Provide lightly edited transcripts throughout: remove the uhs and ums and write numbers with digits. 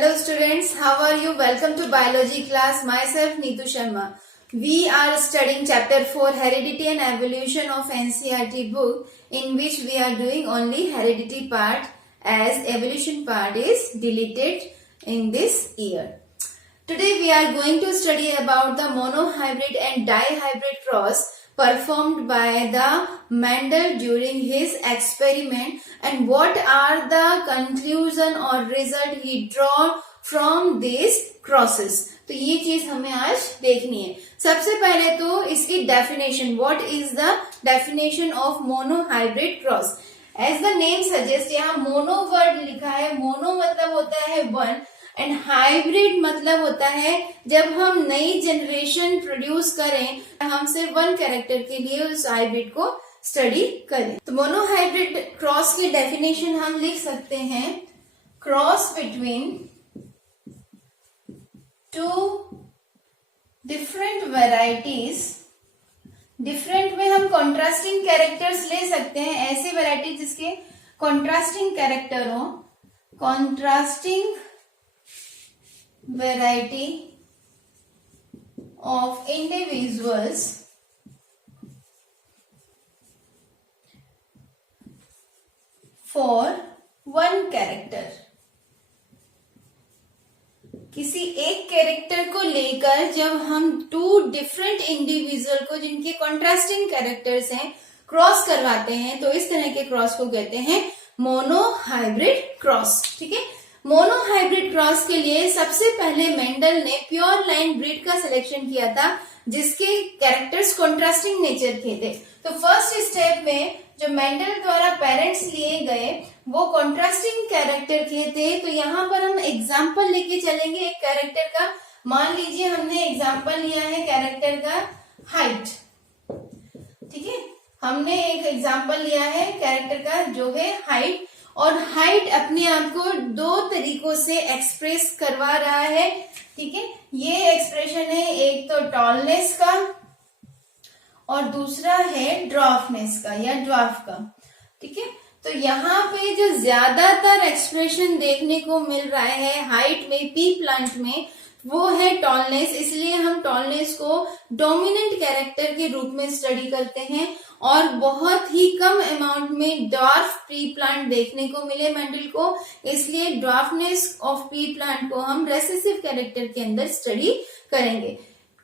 Hello students, how are you? Welcome to biology class. Myself Neetu Sharma. We are studying chapter 4 Heredity and Evolution of NCERT book, in which we are doing only heredity part as evolution part is deleted in this year. Today we are going to study about the monohybrid and dihybrid cross performed by the Mendel during his experiment and what are the conclusion or result he draw from these crosses. तो ये चीज हमें आज देखनी है. सबसे पहले तो इसकी definition, what is the definition of monohybrid cross. As the name suggest, यहाँ मोनो वर्ड लिखा है. मोनो मतलब होता है वन एंड हाइब्रिड मतलब होता है जब हम नई जनरेशन प्रोड्यूस करें, हम सिर्फ वन कैरेक्टर के लिए उस हाइब्रिड को स्टडी करें. तो मोनोहाइब्रिड क्रॉस की डेफिनेशन हम लिख सकते हैं, cross between two different varieties. Different में हम कॉन्ट्रास्टिंग कैरेक्टर्स ले सकते हैं, ऐसे वेराइटी जिसके कॉन्ट्रास्टिंग कैरेक्टर हो. Contrasting variety of individuals for one character. किसी एक कैरेक्टर को लेकर जब हम टू डिफरेंट इंडिविजुअल को जिनके कॉन्ट्रास्टिंग कैरेक्टर्स हैं क्रॉस करवाते हैं, तो इस तरह के क्रॉस को कहते हैं मोनोहाइब्रिड क्रॉस. ठीक है. मोनोहाइब्रिड क्रॉस के लिए सबसे पहले मेंडल ने प्योर लाइन ब्रीड का सिलेक्शन किया था जिसके कैरेक्टर्स कॉन्ट्रास्टिंग नेचर के थे. तो फर्स्ट स्टेप में जो मेंडल द्वारा पेरेंट्स लिए गए वो कॉन्ट्रास्टिंग कैरेक्टर के थे. तो यहाँ पर हम एग्जाम्पल लेके चलेंगे एक कैरेक्टर का. मान लीजिए हमने एग्जाम्पल लिया है कैरेक्टर का हाइट. ठीक है, हमने एक एग्जाम्पल लिया है कैरेक्टर का जो है हाइट, और हाइट अपने आप को दो तरीकों से एक्सप्रेस करवा रहा है. ठीक है, ये एक्सप्रेशन है एक तो टॉलनेस का और दूसरा है ड्वार्फनेस का या ड्वार्फ का. ठीक है, तो यहाँ पे जो ज्यादातर एक्सप्रेशन देखने को मिल रहा है हाइट में, पी प्लांट में, वो है टॉलनेस. इसलिए हम टॉलनेस को डोमिनेंट कैरेक्टर के रूप में स्टडी करते हैं और बहुत ही कम अमाउंट में ड्वार्फ पी प्लांट देखने को मिले मेंडल को, इसलिए ड्वार्फनेस ऑफ पी प्लांट को हम रेसेसिव कैरेक्टर के अंदर स्टडी करेंगे.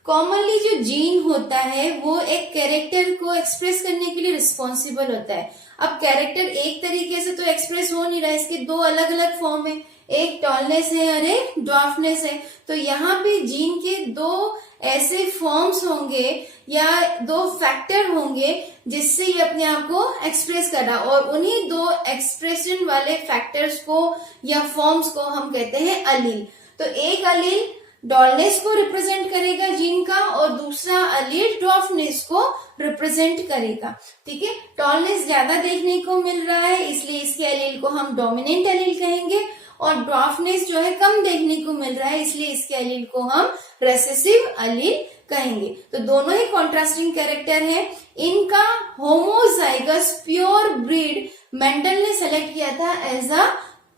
कॉमनली जो जीन होता है वो एक कैरेक्टर को एक्सप्रेस करने के लिए रिस्पॉन्सिबल होता है. अब कैरेक्टर एक तरीके से तो एक्सप्रेस हो नहीं रहा है, इसके दो अलग अलग फॉर्म है, एक टॉलनेस है और एक ड्वार्फनेस है. तो यहाँ पे जीन के दो ऐसे फॉर्म्स होंगे या दो फैक्टर होंगे जिससे ये अपने आप को एक्सप्रेस कर रहा, और उन्हीं दो एक्सप्रेशन वाले फैक्टर्स को या फॉर्म्स को हम कहते हैं अलील. तो एक अलील डॉलनेस को रिप्रेजेंट करेगा जीन का और दूसरा अलील ड्वार्फनेस को रिप्रेजेंट करेगा. ठीक है, टॉलनेस ज्यादा देखने को मिल रहा है इसलिए इसके अलील को हम डोमिनेंट अलील कहेंगे, और ड्वार्फनेस जो है कम देखने को मिल रहा है इसलिए इसके अलील को हम रेसेसिव अलील कहेंगे. तो दोनों ही कॉन्ट्रास्टिंग कैरेक्टर हैं. इनका होमोजाइगस प्योर ब्रीड मेंडल ने सेलेक्ट किया था एज अ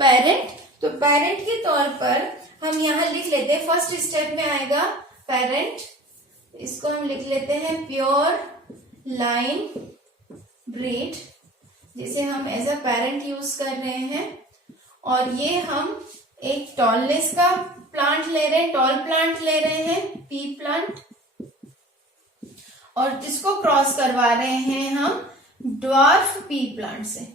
पेरेंट. तो पेरेंट के तौर पर हम यहाँ लिख लेते हैं, फर्स्ट स्टेप में आएगा पेरेंट, इसको हम लिख लेते हैं प्योर लाइन ब्रीड, जिसे हम एज अ पेरेंट यूज कर रहे हैं. और ये हम एक टॉलनेस का प्लांट ले रहे हैं, टॉल प्लांट ले रहे हैं, पी प्लांट, और जिसको क्रॉस करवा रहे हैं हम ड्वार्फ पी प्लांट से.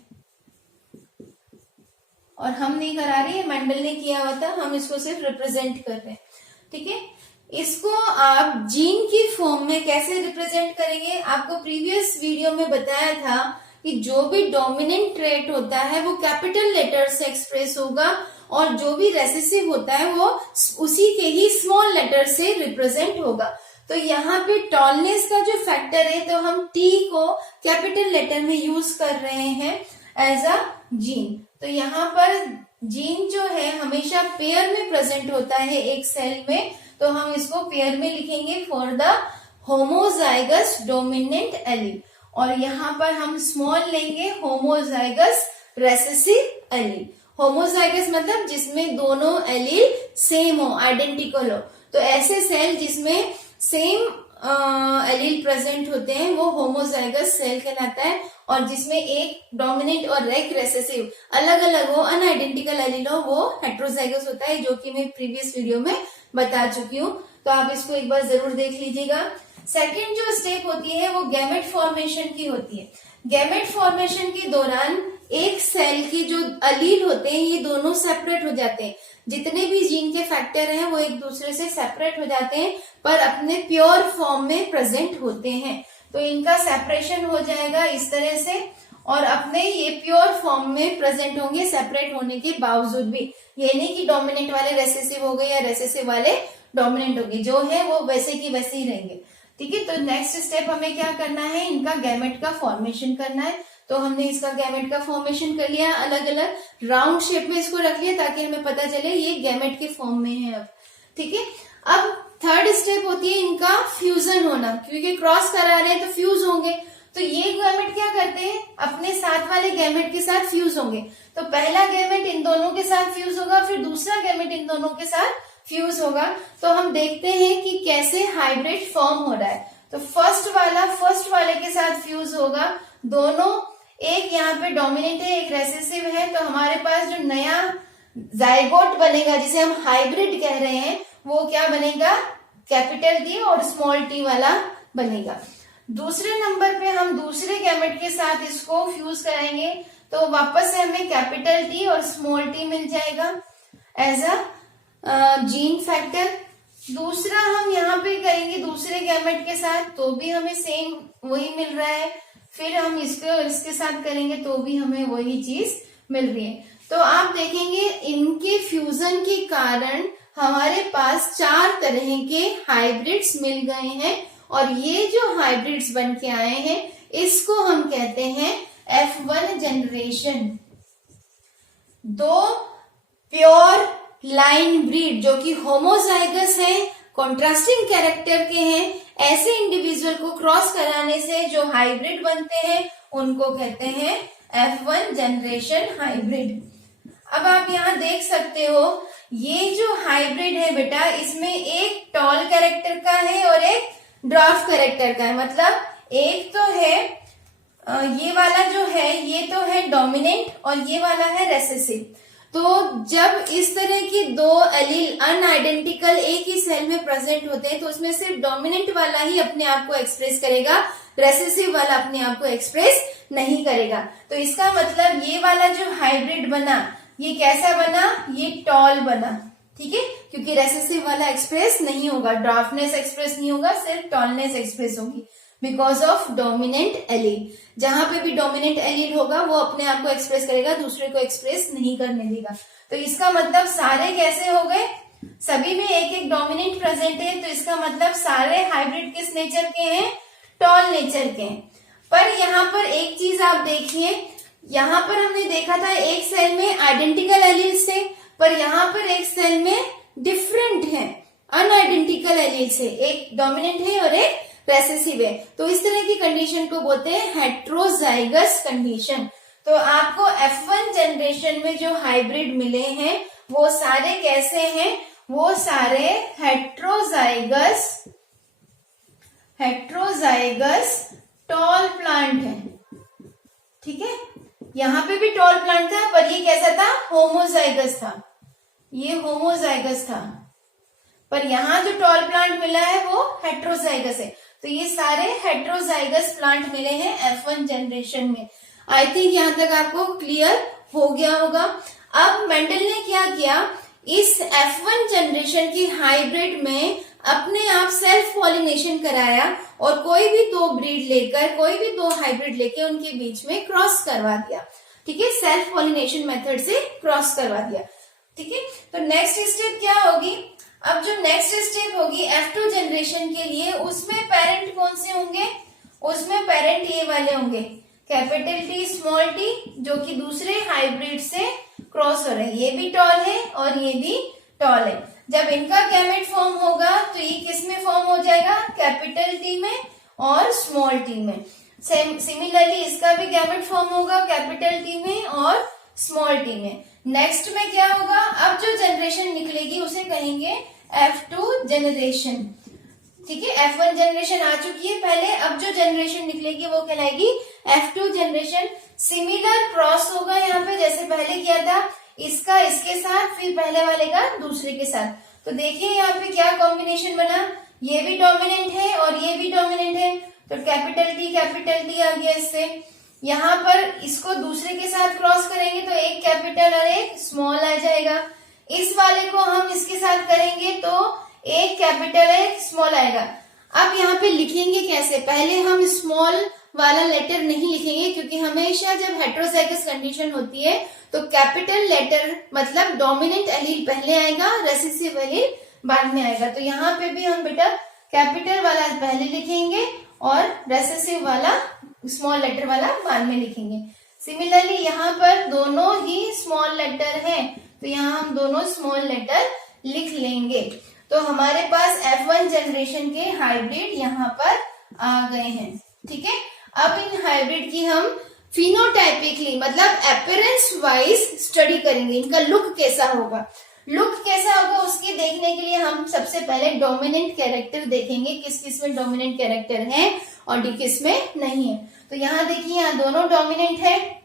और हम नहीं करा रहे हैं, मेंडल ने किया हुआ था, हम इसको सिर्फ रिप्रेजेंट कर रहे हैं. ठीक है, इसको आप जीन की फॉर्म में कैसे रिप्रेजेंट करेंगे, आपको प्रीवियस वीडियो में बताया था कि जो भी डोमिनेंट ट्रेट होता है वो कैपिटल लेटर से एक्सप्रेस होगा और जो भी रेसेसिव होता है वो उसी के ही स्मॉल लेटर से रिप्रेजेंट होगा. तो यहाँ पे टॉलनेस का जो फैक्टर है तो हम टी को कैपिटल लेटर में यूज कर रहे हैं एज अ जीन. तो यहाँ पर जीन जो है हमेशा पेयर में प्रेजेंट होता है एक सेल में, तो हम इसको पेयर में लिखेंगे for the homozygous dominant allele, और यहाँ पर हम स्मॉल लेंगे होमोजाइगस रेसेसिव एलील. होमोजाइगस मतलब जिसमें दोनों एलील सेम हो, आइडेंटिकल हो। तो ऐसे सेल जिसमें सेम एलील प्रेजेंट होते हैं वो होमोजाइगस सेल कहलाता है, और जिसमें एक डोमिनेंट और एक रेसेसिव अलग अलग हो, अनआइडेंटिकल एलील हो, वो हेट्रोजाइगस होता है, जो कि मैं प्रीवियस वीडियो में बता चुकी हूँ। तो आप इसको एक बार जरूर देख लीजिएगा। सेकेंड जो स्टेप होती है वो गैमेट फॉर्मेशन की होती है। गैमेट फॉर्मेशन के दौरान एक सेल की जो एलील होते हैं ये दोनों सेपरेट हो जाते हैं। जितने भी जीन के फैक्टर हैं वो एक दूसरे से सेपरेट हो जाते हैं, पर अपने प्योर फॉर्म में प्रेजेंट होते हैं। तो इनका सेपरेशन हो जाएगा इस तरह से, और अपने ये प्योर फॉर्म में प्रेजेंट होंगे सेपरेट होने के बावजूद भी। ये नहीं कि डोमिनेंट वाले रेसेसिव हो गए या रेसेसिव वाले डोमिनेंट हो गए, जो है वो वैसे की वैसे ही रहेंगे। ठीक है, तो नेक्स्ट स्टेप हमें क्या करना है, इनका गैमेट का फॉर्मेशन करना है। तो हमने इसका गैमेट का फॉर्मेशन कर लिया, अलग अलग राउंड शेप में इसको रख लिया ताकि हमें पता चले ये गैमेट के फॉर्म में है अब। ठीक है, अब थर्ड स्टेप होती है इनका फ्यूजन होना, क्योंकि क्रॉस करा रहे हैं तो फ्यूज होंगे। तो ये गैमेट क्या करते हैं, अपने साथ वाले गैमेट के साथ फ्यूज होंगे। तो पहला गैमेट इन दोनों के साथ फ्यूज होगा, फिर दूसरा गैमेट इन दोनों के साथ फ्यूज होगा। तो हम देखते हैं कि कैसे हाइब्रिड फॉर्म हो रहा है। तो फर्स्ट वाले के साथ फ्यूज होगा, दोनों, एक यहाँ पे डोमिनेंट है एक रेसेसिव है। तो हमारे पास जो नया जाइगोट बनेगा जिसे हम हाइब्रिड कह रहे हैं वो क्या बनेगा, कैपिटल टी और स्मॉल टी वाला बनेगा। दूसरे नंबर पे हम दूसरे गैमेट के साथ इसको फ्यूज कराएंगे तो वापस से हमें कैपिटल टी और स्मॉल टी मिल जाएगा एज अ जीन फैक्टर। दूसरा हम यहाँ पे करेंगे दूसरे गैमेट के साथ तो भी हमें सेम वही मिल रहा है, फिर हम इसके साथ करेंगे तो भी हमें वही चीज मिल रही है। तो आप देखेंगे इनके फ्यूजन के कारण हमारे पास 4 तरह के हाइब्रिड्स मिल गए हैं, और ये जो हाइब्रिड्स बन के आए हैं इसको हम कहते हैं F1 generation. 2 pure line breed जो कि होमोजाइगस है, कॉन्ट्रास्टिंग कैरेक्टर के हैं, ऐसे इंडिविजुअल को क्रॉस कराने से जो हाइब्रिड बनते हैं उनको कहते हैं F1 जनरेशन हाइब्रिड। अब आप यहाँ देख सकते हो ये जो हाइब्रिड है बेटा, इसमें एक टॉल कैरेक्टर का है और एक ड्वार्फ कैरेक्टर का है। मतलब एक तो है ये वाला जो है ये तो है डोमिनेंट और ये वाला है रेसेसिव। तो जब इस तरह की 2 एलील अनआइडेंटिकल एक ही सेल में प्रेजेंट होते हैं तो उसमें सिर्फ डोमिनेंट वाला ही अपने आप को एक्सप्रेस करेगा, रेसेसिव वाला अपने आप को एक्सप्रेस नहीं करेगा। तो इसका मतलब ये वाला जो हाइब्रिड बना ये कैसा बना, ये टॉल बना। ठीक है, क्योंकि रेसेसिव वाला एक्सप्रेस नहीं होगा, ड्वार्फनेस एक्सप्रेस नहीं होगा, सिर्फ टॉलनेस एक्सप्रेस होगी बिकॉज ऑफ डोमिनेंट एलील। जहां पे भी डोमिनेंट एलील होगा वो अपने आप को एक्सप्रेस करेगा, दूसरे को एक्सप्रेस नहीं करने देगा। तो इसका मतलब सारे कैसे हो गए, सभी में एक एक डोमिनेंट प्रेजेंट है। तो इसका मतलब सारे हाइब्रिड किस नेचर के हैं, टॉल नेचर के हैं। पर यहाँ पर एक चीज आप देखिए, यहाँ पर हमने देखा था एक सेल में आइडेंटिकल एलील्स थे, पर यहाँ पर एक सेल में डिफरेंट है, अनआइडेंटिकल एलील्स है, एक डोमिनेंट है और एक रेसेसिव है। तो इस तरह की कंडीशन को बोलते हैं हेट्रोजाइगस कंडीशन। तो आपको F1 जनरेशन में जो हाइब्रिड मिले हैं वो सारे कैसे हैं, वो सारे हेट्रोजाइगस टॉल प्लांट है। ठीक है, यहाँ पे भी टॉल प्लांट था पर ये कैसा था, होमोजाइगस था, ये होमोजाइगस था। पर यहाँ जो टॉल प्लांट मिला है वो हेट्रोजाइगस है। तो ये सारे हेट्रोजाइगस प्लांट मिले हैं F1 जनरेशन में। आई थिंक यहाँ तक आपको क्लियर हो गया होगा। अब मेंडल ने क्या किया, इस F1 जनरेशन की हाइब्रिड में अपने आप सेल्फ पॉलिनेशन कराया और कोई भी 2 ब्रीड लेकर, कोई भी 2 हाइब्रिड लेके उनके बीच में क्रॉस करवा दिया। ठीक है, सेल्फ पॉलिनेशन मेथड से क्रॉस करवा दिया। ठीक है, तो नेक्स्ट स्टेप क्या होगी, अब जो नेक्स्ट स्टेप होगी F2 जनरेशन के लिए, उसमें पेरेंट कौन से होंगे, उसमें पेरेंट ये वाले होंगे, कैपिटल टी स्मॉल टी, जो कि दूसरे हाइब्रिड से क्रॉस हो रहे हैं। ये भी टॉल है और ये भी टॉल है। जब इनका गैमेट फॉर्म होगा तो ये किस में फॉर्म हो जाएगा, कैपिटल टी में और स्मॉल टी में। सिमिलरली इसका भी गैमेट फॉर्म होगा कैपिटल टी में और स्मॉल टी में। नेक्स्ट में क्या होगा, अब जो जनरेशन निकलेगी उसे कहेंगे F2 जनरेशन। ठीक है, F1 जनरेशन आ चुकी है पहले, अब जो जनरेशन निकलेगी वो कहलाएगी F2 जनरेशन। सिमिलर क्रॉस होगा यहाँ पे जैसे पहले किया था, इसका इसके साथ, फिर पहले वाले का दूसरे के साथ। तो देखिए यहाँ पे क्या कॉम्बिनेशन बना, ये भी डोमिनेंट है और ये भी डोमिनेंट है, तो कैपिटल टी आ गया इससे। यहाँ पर इसको दूसरे के साथ क्रॉस करेंगे तो एक कैपिटल और एक स्मॉल आ जाएगा। इस वाले को हम इसके साथ करेंगे तो एक कैपिटल एक स्मॉल आएगा। अब यहाँ पे लिखेंगे कैसे, पहले हम स्मॉल वाला लेटर नहीं लिखेंगे क्योंकि हमेशा जब हेट्रोजाइगस कंडीशन होती है तो कैपिटल लेटर मतलब डोमिनेंट एलील पहले आएगा, रेसेसिव एलील बाद में आएगा। तो यहाँ पे भी हम बेटा कैपिटल वाला पहले लिखेंगे और रेसेसिव वाला स्मॉल लेटर वाला बाद में लिखेंगे। सिमिलरली यहाँ पर दोनों ही स्मॉल लेटर हैं तो यहाँ हम दोनों स्मॉल लेटर लिख लेंगे। तो हमारे पास F1 जनरेशन के हाइब्रिड यहाँ पर आ गए हैं। ठीक है, अब इन हाइब्रिड की हम फिनोटाइपिकली मतलब अपीयरेंस वाइज स्टडी करेंगे, इनका लुक कैसा होगा। लुक कैसा होगा उसके देखने के लिए हम सबसे पहले डोमिनेंट कैरेक्टर देखेंगे, किस किस में डोमिनेंट कैरेक्टर है और किस में नहीं है। तो यहाँ देखिए, यहाँ दोनों डोमिनेंट है,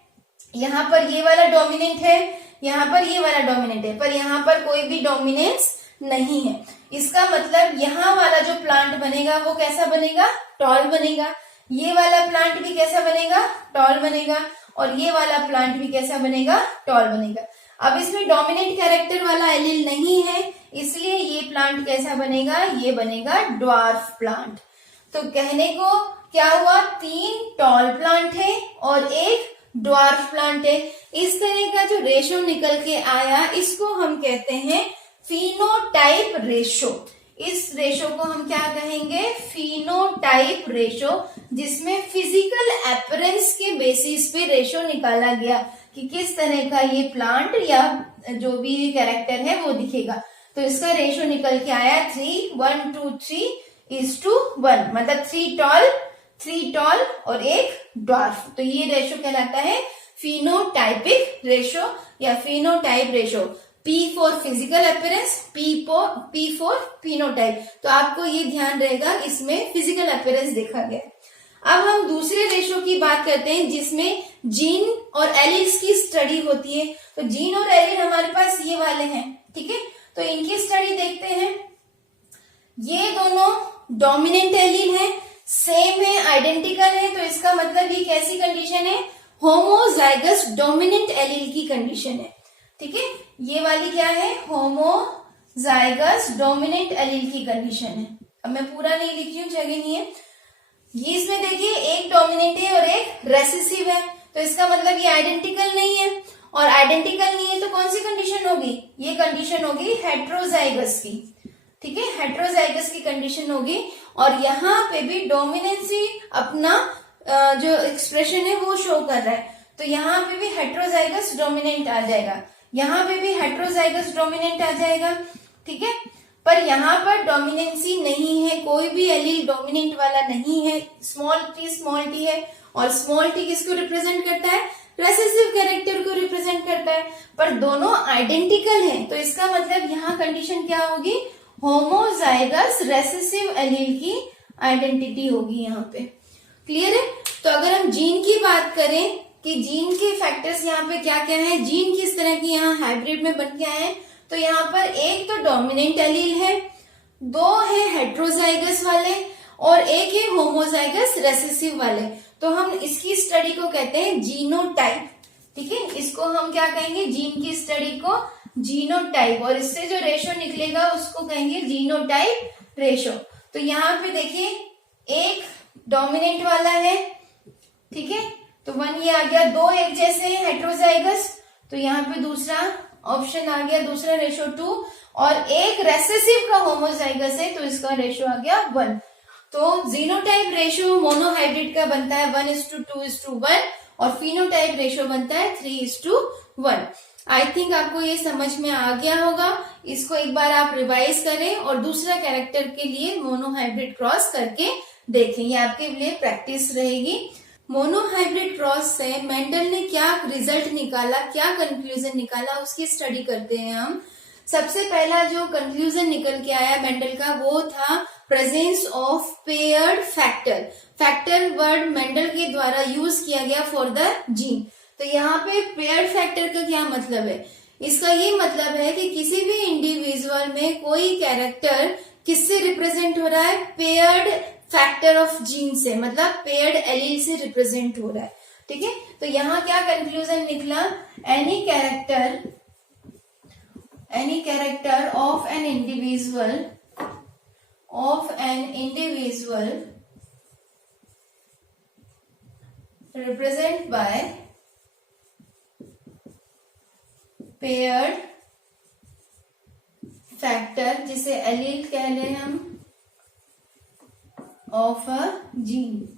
यहाँ पर ये वाला डोमिनेंट है, यहाँ पर ये वाला डोमिनेंट है, पर यहाँ पर कोई भी डोमिनेंस नहीं है। इसका मतलब यहाँ वाला जो प्लांट बनेगा वो कैसा बनेगा, टॉल बनेगा। ये वाला प्लांट भी कैसा बनेगा, टॉल बनेगा, और ये वाला प्लांट भी कैसा बनेगा, टॉल बनेगा। अब इसमें डोमिनेंट कैरेक्टर वाला एलील नहीं है, इसलिए ये प्लांट कैसा बनेगा, ये बनेगा ड्वार्फ प्लांट। तो कहने को क्या हुआ, 3 टॉल प्लांट है और एक ड्वार्फ प्लांट है। इस तरह का जो रेशो निकल के आया इसको हम कहते हैं फिनोटाइप रेशो। इस रेशो को हम क्या कहेंगे, फिनोटाइप रेशो, जिसमें फिजिकल अपीयरेंस के बेसिस पे रेशो निकाला गया कि किस तरह का ये प्लांट या जो भी कैरेक्टर है वो दिखेगा। तो इसका रेशो निकल के आया 3:1:3:1, मतलब 3 टॉल और एक ड्वार्फ। तो ये रेशो कहलाता है फिनोटाइपिक रेशो या phenotype ratio. P for physical appearance, P for phenotype. तो आपको ये ध्यान रहेगा, इसमें फिजिकल अपीयरेंस देखा गया। अब हम दूसरे रेशो की बात करते हैं जिसमें जीन और एलील्स की स्टडी होती है। तो जीन और एलील हमारे पास ये वाले हैं, ठीक है, तो इनकी स्टडी देखते हैं। ये दोनों डोमिनेंट एलील है, सेम है, आइडेंटिकल है, तो इसका मतलब ये कैसी कंडीशन है, होमोजाइगस डोमिनेंट एलील की कंडीशन है। ठीक है, ये वाली क्या है, होमोजाइगस डोमिनेंट एलील की कंडीशन है। अब मैं पूरा नहीं लिख रही हूँ, जगह नहीं है। ये इसमें देखिए एक डोमिनेंट है और एक रेसेसिव है, तो इसका मतलब ये आइडेंटिकल नहीं है, और आइडेंटिकल नहीं है तो कौन सी कंडीशन होगी, ये कंडीशन होगी हेट्रोजाइगस की। ठीक है, हेट्रोजाइगस की कंडीशन होगी, और यहाँ पे भी डोमिनेंसी अपना जो एक्सप्रेशन है वो शो कर रहा है। तो यहाँ पे भी हेट्रोजाइगस डोमिनेंट आ जाएगा, यहाँ पे भी हेट्रोजाइगस डोमिनेंट आ जाएगा। ठीक है, पर यहाँ पर डोमिनेंसी नहीं है, कोई भी एलील डोमिनेंट वाला नहीं है। स्मॉल टी है, और स्मॉल टी किसको रिप्रेजेंट करता है, रेसेसिव कैरेक्टर को रिप्रेजेंट करता है, पर दोनों आइडेंटिकल हैं। तो इसका मतलब यहाँ कंडीशन क्या होगी, होमोजाइगस रेसेसिव एलील की आइडेंटिटी होगी यहाँ पे। क्लियर है। तो अगर हम जीन की बात करें कि जीन के फैक्टर्स यहाँ पे क्या क्या है, जीन किस तरह की यहाँ हाइब्रिड में बन के आए हैं, तो यहाँ पर एक तो डोमिनेंट एलील है, 2 है हेट्रोजाइगस वाले, और एक है होमोजाइगस रेसेसिव वाले। तो हम इसकी स्टडी को कहते हैं जीनोटाइप। ठीक है, इसको हम क्या कहेंगे, जीन की स्टडी को जीनोटाइप, और इससे जो रेशो निकलेगा उसको कहेंगे जीनोटाइप रेशो। तो यहाँ पे देखिए एक डोमिनेंट वाला है, ठीक है, तो 1 ये आ गया, 2 एक जैसे हैं हेट्रोजाइगस, तो यहाँ पे दूसरा ऑप्शन आ गया, दूसरा रेशो 2, और एक रेसेसिव का होमोजाइगस है तो इसका रेशो आ गया 1। तो जीनोटाइप रेशो मोनोहाइब्रिड का बनता है 1:2:1, और फिनोटाइप रेशो बनता है 3:1। आई थिंक आपको ये समझ में आ गया होगा। इसको एक बार आप रिवाइज करें और दूसरा कैरेक्टर के लिए मोनोहाइब्रिड क्रॉस करके देखें, ये आपके लिए प्रैक्टिस रहेगी। मोनोहाइब्रिड क्रॉस से मेंडल ने क्या रिजल्ट निकाला, क्या कंक्लूजन निकाला, उसकी स्टडी करते हैं हम। सबसे पहला जो कंक्लूजन निकल के आया मेंडल का वो था presence of paired factor. Factor word Mendel के द्वारा यूज किया गया फॉर द जीन। तो यहाँ पे पेयर्ड फैक्टर का क्या मतलब है? इसका ये मतलब है कि किसी भी इंडिविजुअल में कोई कैरेक्टर किससे रिप्रेजेंट हो रहा है? पेयर्ड फैक्टर ऑफ जीन से, मतलब पेयर्ड एलील से रिप्रेजेंट हो रहा है। ठीक है, तो यहाँ क्या कंक्लूजन निकला? Any character of an individual represent by paired factor, जिसे एलील कह लें हम, ऑफ अ जीन,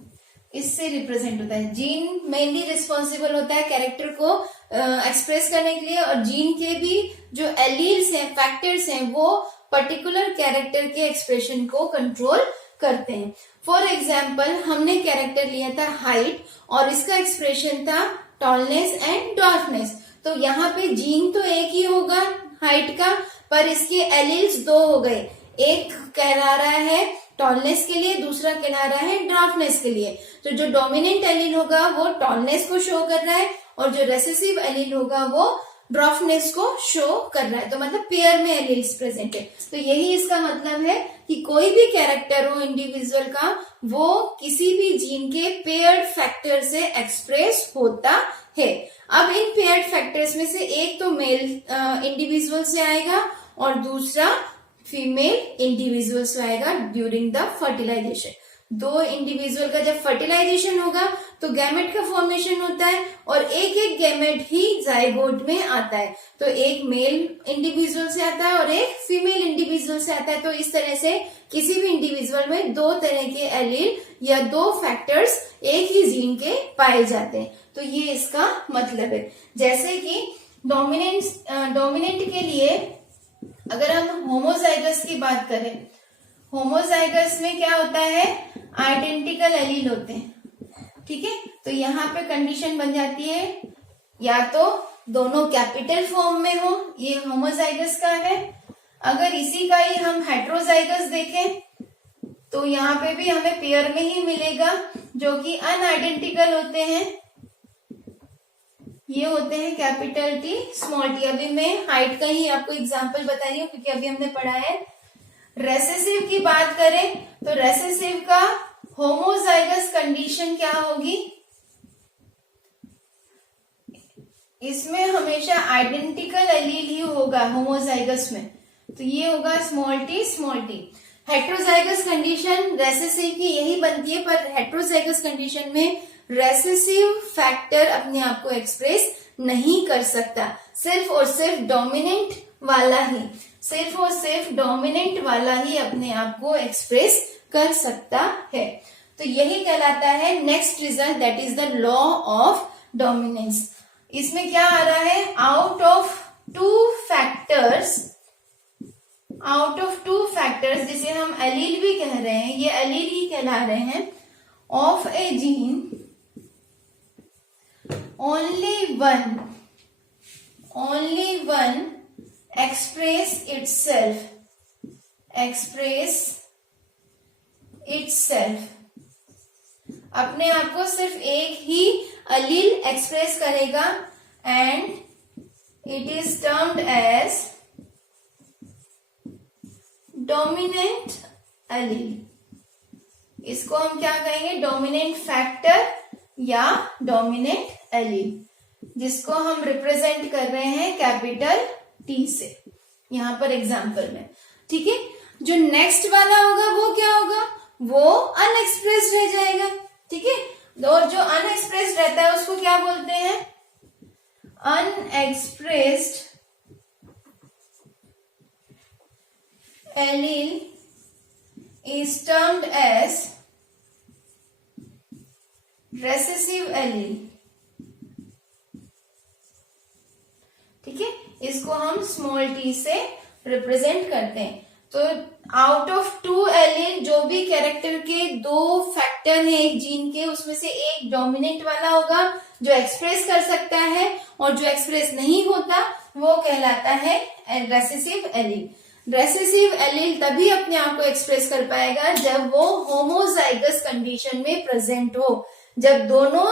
इससे रिप्रेजेंट होता है। जीन मेनली रिस्पॉन्सिबल होता है कैरेक्टर को एक्सप्रेस करने के लिए, और जीन के भी जो एलील्स हैं, फैक्टर्स हैं, वो पर्टिकुलर कैरेक्टर के एक्सप्रेशन को कंट्रोल करते हैं। फॉर एग्जाम्पल, हमने कैरेक्टर लिया था हाइट और इसका एक्सप्रेशन था टॉलनेस एंड डॉर्फनेस। तो यहाँ पे जीन तो एक ही होगा हाइट का, पर इसके एलील्स दो हो गए। एक कहला रहा है टॉलनेस के लिए, दूसरा कहला रहा है ड्राफ्टनेस के लिए। तो जो डोमिनेंट एलील होगा वो टॉलनेस को शो कर रहा है, और जो रेसेसिव एलील होगा वो ड्राफ्टनेस को शो कर रहा है। तो मतलब पेयर में एलील्स प्रेजेंट है। तो यही इसका मतलब है कि कोई भी कैरेक्टर हो इंडिविजुअल का, वो किसी भी जीन के पेयर्ड फैक्टर से एक्सप्रेस होता है। अब इन पेयर्ड फैक्टर्स में से एक तो मेल इंडिविजुअल से आएगा और दूसरा फीमेल इंडिविजुअल से आएगा ड्यूरिंग द फर्टिलाइजेशन। दो इंडिविजुअल का जब फर्टिलाइजेशन होगा तो गैमेट का फॉर्मेशन होता है, और एक एक गैमेट ही जाइगोट में आता है। तो एक मेल इंडिविजुअल से आता है और एक फीमेल इंडिविजुअल से आता है। तो इस तरह से किसी भी इंडिविजुअल में दो तरह के एलील या दो फैक्टर्स एक ही जीन के पाए जाते हैं। तो ये इसका मतलब है। जैसे कि डोमिनेंट के लिए अगर हम होमोजाइगस की बात करें, होमोजाइगस में क्या होता है? आइडेंटिकल एलील होते हैं। ठीक है, तो यहाँ पे कंडीशन बन जाती है या तो दोनों कैपिटल फॉर्म में हो, ये होमोजाइगस का है। अगर इसी का ही हम हेट्रोजाइगस देखें तो यहाँ पे भी हमें पेयर में ही मिलेगा, जो कि अनआइडेंटिकल होते हैं। ये होते हैं कैपिटल टी स्मॉल टी। अभी मैं हाइट का ही आपको एग्जांपल बता रही हूँ क्योंकि अभी हमने पढ़ा है। रेसेसिव की बात करें तो रेसेसिव का होमोजाइगस कंडीशन क्या होगी? इसमें हमेशा आइडेंटिकल एलील ही होगा होमोजाइगस में, तो ये होगा small T. Heterozygous condition recessive की यही बनती है, पर हेट्रोजाइगस कंडीशन में रेसेसिव फैक्टर अपने आप को एक्सप्रेस नहीं कर सकता। सिर्फ और सिर्फ डोमिनेंट वाला ही अपने आप को एक्सप्रेस कर सकता है। तो यही कहलाता है next result, that is the law of dominance. इसमें क्या आ रहा है? आउट ऑफ टू फैक्टर्स जिसे हम एलील भी कह रहे हैं, ये एलील ही कहला रहे हैं, of A gene only one express itself, अपने आप को सिर्फ एक ही एलील एक्सप्रेस करेगा, and it is termed as dominant allele. इसको हम क्या कहेंगे? डोमिनेंट फैक्टर या डोमिनेंट एलील, जिसको हम रिप्रेजेंट कर रहे हैं कैपिटल टी से यहां पर एग्जाम्पल में। ठीक है, जो नेक्स्ट वाला होगा वो क्या होगा? वो अनएक्सप्रेस्ड रह जाएगा। ठीक है, और जो अनएक्सप्रेस्ड रहता है उसको क्या बोलते हैं? Unexpressed allele is termed as recessive allele। ठीक है, इसको हम स्मॉल टी से रिप्रेजेंट करते हैं। तो आउट ऑफ 2 एलील जो भी कैरेक्टर के 2 फैक्टर हैं एक जीन के, उसमें से एक डोमिनेंट वाला होगा जो एक्सप्रेस कर सकता है, और जो एक्सप्रेस नहीं होता वो कहलाता है रेसेसिव एलील। रेसेसिव एलील तभी अपने आप को एक्सप्रेस कर पाएगा जब वो होमोजाइगस कंडीशन में प्रेजेंट हो, जब दोनों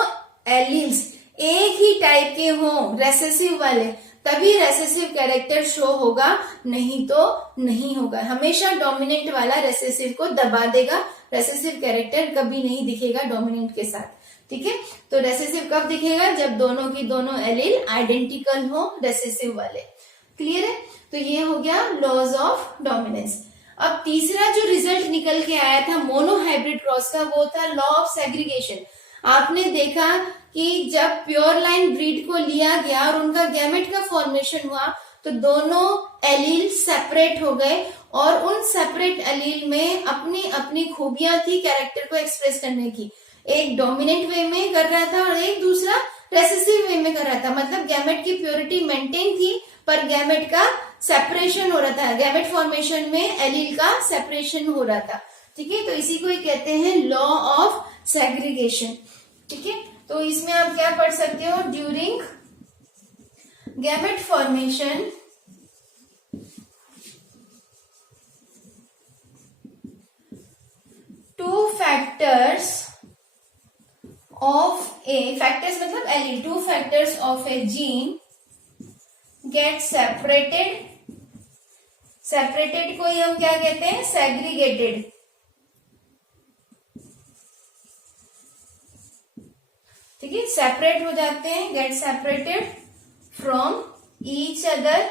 एलील्स एक ही टाइप के हों रेसेसिव वाले, तभी रेसेसिव कैरेक्टर शो होगा, नहीं तो नहीं होगा। हमेशा डोमिनेंट वाला रेसेसिव को दबा देगा, रेसेसिव कैरेक्टर कभी नहीं दिखेगा डोमिनेंट के साथ। ठीक है, तो रेसेसिव कब दिखेगा? जब दोनों की दोनों एलील आइडेंटिकल हो रेसेसिव वाले। क्लियर है? तो ये हो गया लॉज ऑफ डोमिनेंस। अब तीसरा जो रिजल्ट निकल के आया था मोनोहाइब्रिड क्रॉस का, वो था लॉ ऑफ सेग्रीगेशन। आपने देखा कि जब प्योर लाइन ब्रीड को लिया गया और उनका गैमेट का फॉर्मेशन हुआ, तो दोनों एलील सेपरेट हो गए, और उन सेपरेट एलील में अपनी अपनी खूबियां थी कैरेक्टर को एक्सप्रेस करने की। एक डोमिनेंट वे में कर रहा था और एक दूसरा रेसेसिव वे में कर रहा था। मतलब गैमेट की प्योरिटी मेंटेन थी, पर गैमेट का सेपरेशन हो रहा था, गैमेट फॉर्मेशन में एलील का सेपरेशन हो रहा था। ठीक है, तो इसी को कहते हैं लॉ ऑफ सेग्रीगेशन। ठीक है, तो इसमें आप क्या पढ़ सकते हो? During gamete formation two factors of A, factors मतलब allele, 2 factors of A gene get separated. Separated को ही हम क्या कहते हैं? सेग्रीगेटेड। ठीक है, सेपरेट हो जाते हैं, get separated from each other.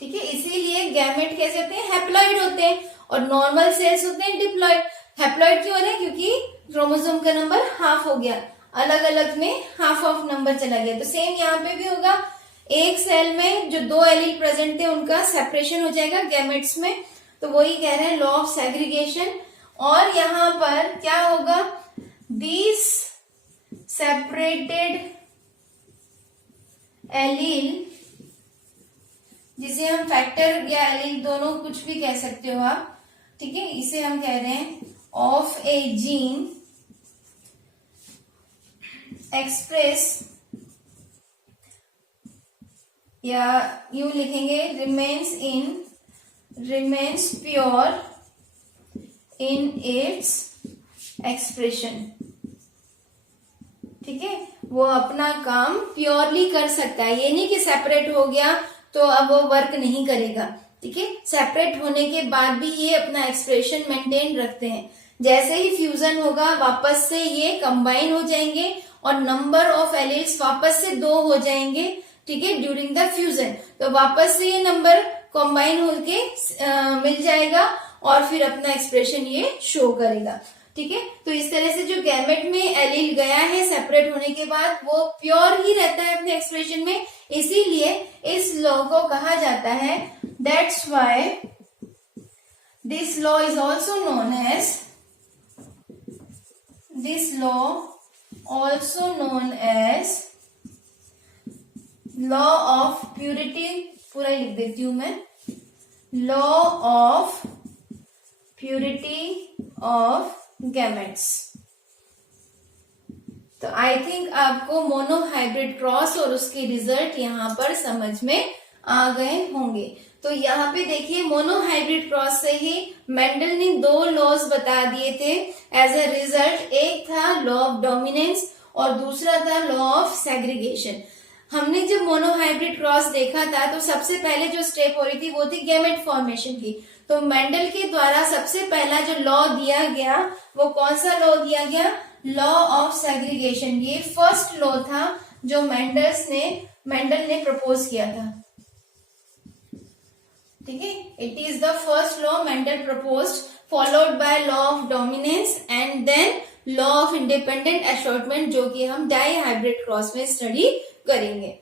ठीक है, इसीलिए गैमेट कैसे होते हैं? हैप्लॉइड होते हैं, और नॉर्मल सेल्स होते हैं डिप्लॉइड। हैप्लॉइड क्यों हो रहे हैं? क्योंकि क्रोमोसोम का नंबर हाफ हो गया, अलग अलग में हाफ ऑफ नंबर चला गया। तो सेम यहाँ पे भी होगा, एक सेल में जो 2 एलील प्रेजेंट थे उनका सेपरेशन हो जाएगा गैमेट्स में, तो वही कह रहे हैं लॉ ऑफ सेग्रीगेशन। और यहाँ पर क्या होगा? These separated allele, जिसे हम फैक्टर या एलील दोनों कुछ भी कह सकते हो आप, ठीक है, इसे हम कह रहे हैं ऑफ ए जीन एक्सप्रेस, या यूं लिखेंगे remains pure in its expression. ठीक है, वो अपना काम प्योरली कर सकता है, ये नहीं कि सेपरेट हो गया तो अब वो वर्क नहीं करेगा। ठीक है, सेपरेट होने के बाद भी ये अपना एक्सप्रेशन मेंटेन रखते हैं। जैसे ही फ्यूजन होगा वापस से ये कंबाइन हो जाएंगे और नंबर ऑफ एलील्स वापस से 2 हो जाएंगे। ठीक है, ड्यूरिंग द फ्यूजन तो वापस से ये नंबर कंबाइन होके मिल जाएगा और फिर अपना एक्सप्रेशन ये शो करेगा। ठीक है, तो इस तरह से जो गैमेट में एलील गया है सेपरेट होने के बाद वो प्योर ही रहता है अपने एक्सप्रेशन में, इसीलिए इस लॉ को कहा जाता है, that's why this law is also known as, this law also known as law of purity, पूरा लिख देती हूं मैं, law of purity of gametes. तो आई थिंक आपको मोनोहाइब्रिड क्रॉस और उसके रिजल्ट यहाँ पर समझ में आ गए होंगे। तो यहाँ पे देखिए मोनोहाइब्रिड क्रॉस से ही मेंडल ने 2 लॉज बता दिए थे एज अ रिजल्ट। एक था लॉ ऑफ डोमिनेंस और दूसरा था लॉ ऑफ सेग्रीगेशन। हमने जब मोनोहाइब्रिड क्रॉस देखा था तो सबसे पहले जो स्टेप हो रही थी वो थी गैमेट फॉर्मेशन की। तो मेंडल के द्वारा सबसे पहला जो लॉ दिया गया वो कौन सा लॉ दिया गया? Law of segregation. ये फर्स्ट लॉ था जो मेंडल ने प्रपोज किया था। ठीक है, it is the first law Mendel proposed, followed by law of dominance and then law of independent assortment, जो कि हम डाई हाइब्रिड क्रॉस में स्टडी करेंगे।